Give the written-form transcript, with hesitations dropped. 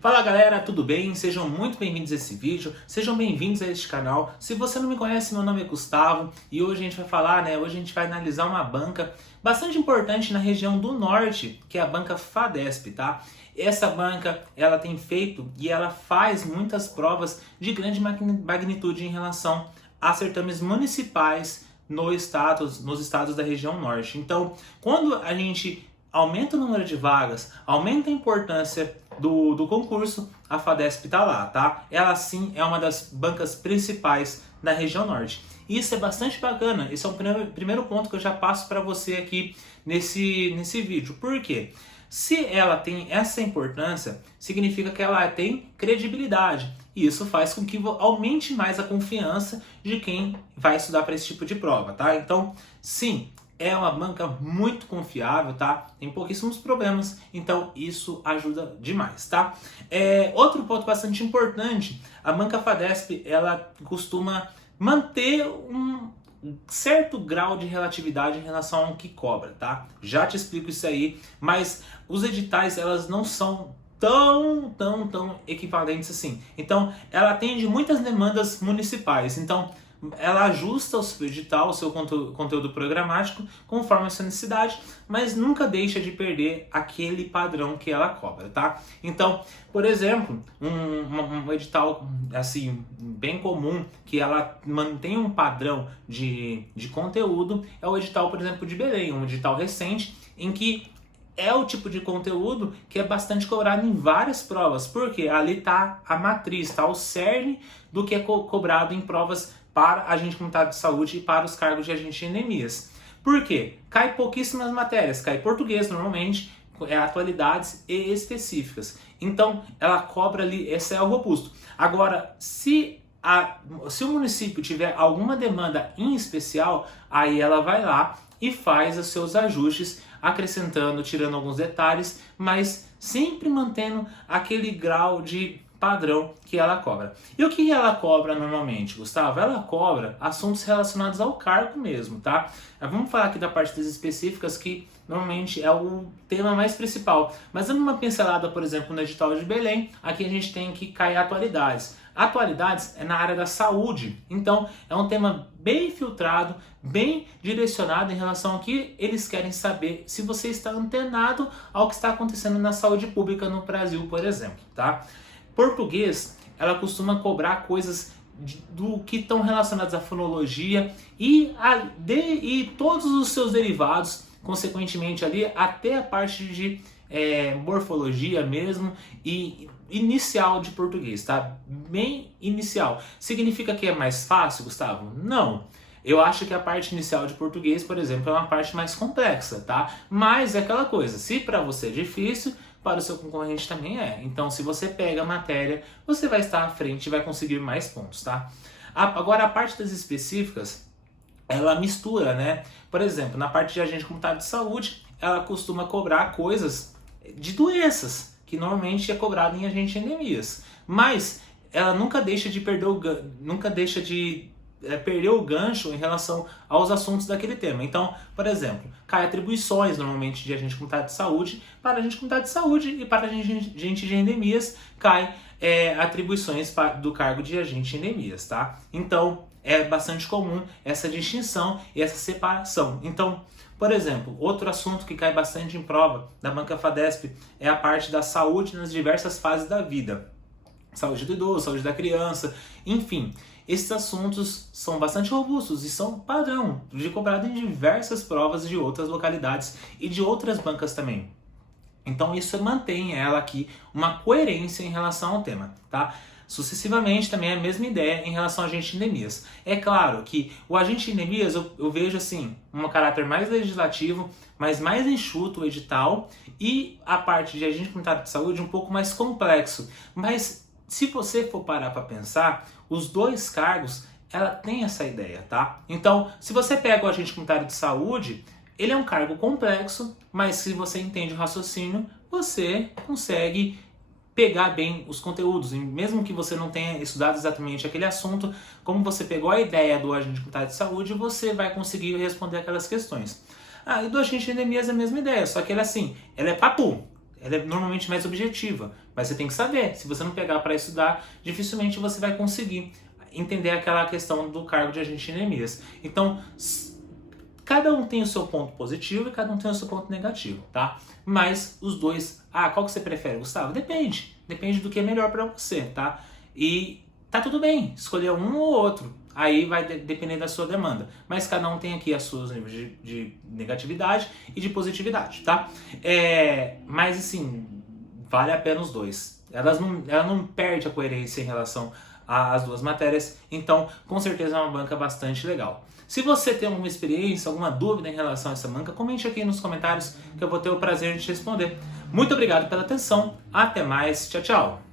Fala galera, tudo bem? Sejam muito bem-vindos a esse vídeo, sejam bem-vindos a este canal. Se você não me conhece, meu nome é Gustavo e hoje a gente vai falar, hoje a gente vai analisar uma banca bastante importante na região do norte, que é a banca Fadesp, tá? Essa banca, ela tem feito e ela faz muitas provas de grande magnitude em relação a certames municipais nos estados da região norte. Então, quando a gente aumenta o número de vagas, aumenta a importância do concurso, a Fadesp está lá, tá? Ela sim é uma das bancas principais da região norte. Isso é bastante bacana, esse é o primeiro ponto que eu já passo para você aqui nesse vídeo. Por quê? Se ela tem essa importância, significa que ela tem credibilidade. E isso faz com que aumente mais a confiança de quem vai estudar para esse tipo de prova, tá? Então, sim, é uma banca muito confiável, tá? Tem pouquíssimos problemas, então isso ajuda demais, tá? Outro ponto bastante importante, a banca Fadesp, ela costuma manter um certo grau de relatividade em relação ao que cobra, tá? Já te explico isso aí, mas os editais, elas não são tão equivalentes assim. Então, ela atende muitas demandas municipais, então ela ajusta o seu edital, o seu conteúdo programático conforme a sua necessidade, mas nunca deixa de perder aquele padrão que ela cobra, tá? Então, por exemplo, um edital assim bem comum que ela mantém um padrão de conteúdo é o edital, por exemplo, de Belém, um edital recente em que é o tipo de conteúdo que é bastante cobrado em várias provas, porque ali está a matriz, está o cerne do que é cobrado em provas para agente comunitário de saúde e para os cargos de agente de endemias. Por quê? Cai pouquíssimas matérias, cai português normalmente, atualidades e específicas. Então, ela cobra ali, esse é o robusto. Agora, se o município tiver alguma demanda em especial, aí ela vai lá e faz os seus ajustes, acrescentando, tirando alguns detalhes, mas sempre mantendo aquele grau de padrão que ela cobra. E o que ela cobra normalmente, Gustavo? Ela cobra assuntos relacionados ao cargo mesmo, tá? Vamos falar aqui da parte das específicas, que normalmente é o tema mais principal. Mas dando uma pincelada, por exemplo, no edital de Belém, aqui a gente tem que cair atualidades. Atualidades é na área da saúde, então é um tema bem filtrado, bem direcionado em relação ao que eles querem saber, se você está antenado ao que está acontecendo na saúde pública no Brasil, por exemplo, tá? Português, ela costuma cobrar coisas do que estão relacionadas à fonologia e todos os seus derivados, consequentemente ali até a parte de morfologia mesmo e inicial de português, tá? Bem inicial. Significa que é mais fácil, Gustavo? Não. Eu acho que a parte inicial de português, por exemplo, é uma parte mais complexa, tá? Mas é aquela coisa, se para você é difícil, para o seu concorrente também é. Então, se você pega a matéria, você vai estar à frente e vai conseguir mais pontos, tá? Agora, a parte das específicas, ela mistura, né? Por exemplo, na parte de agente comunitário de saúde, ela costuma cobrar coisas de doenças, que normalmente é cobrado em agente de endemias. Mas ela nunca deixa de perder o gancho em relação aos assuntos daquele tema. Então, por exemplo, cai atribuições normalmente de agente comunitário de saúde para agente comunitário de saúde e para agente de endemias cai atribuições do cargo de agente de endemias, tá? Então, é bastante comum essa distinção e essa separação. Então, por exemplo, outro assunto que cai bastante em prova da banca Fadesp é a parte da saúde nas diversas fases da vida. Saúde do idoso, saúde da criança, enfim. Esses assuntos são bastante robustos e são padrão de cobrado em diversas provas de outras localidades e de outras bancas também. Então isso mantém ela aqui uma coerência em relação ao tema, tá? Sucessivamente também é a mesma ideia em relação ao agente de endemias. É claro que o agente de endemias eu vejo assim, um caráter mais legislativo, mas mais enxuto o edital, e a parte de agente comunitário de saúde um pouco mais complexo. Mas se você for parar para pensar, os dois cargos, ela tem essa ideia, tá? Então, se você pega o agente comunitário de saúde, ele é um cargo complexo, mas se você entende o raciocínio, você consegue pegar bem os conteúdos. E mesmo que você não tenha estudado exatamente aquele assunto, como você pegou a ideia do agente comunitário de saúde, você vai conseguir responder aquelas questões. E do agente de endemias é a mesma ideia, só que ele assim, ele é papo. ela é normalmente mais objetiva, mas você tem que saber. Se você não pegar para estudar, dificilmente você vai conseguir entender aquela questão do cargo de agente de Neemias. Então, cada um tem o seu ponto positivo e cada um tem o seu ponto negativo, tá? Mas os dois, qual que você prefere, Gustavo? Depende do que é melhor para você, tá? E tá tudo bem, escolher um ou outro. Aí vai depender da sua demanda. Mas cada um tem aqui as suas níveis de negatividade e de positividade, tá? Mas assim, vale a pena os dois. Ela não perde a coerência em relação às duas matérias, então com certeza é uma banca bastante legal. Se você tem alguma experiência, alguma dúvida em relação a essa banca, comente aqui nos comentários que eu vou ter o prazer de te responder. Muito obrigado pela atenção, até mais, tchau, tchau!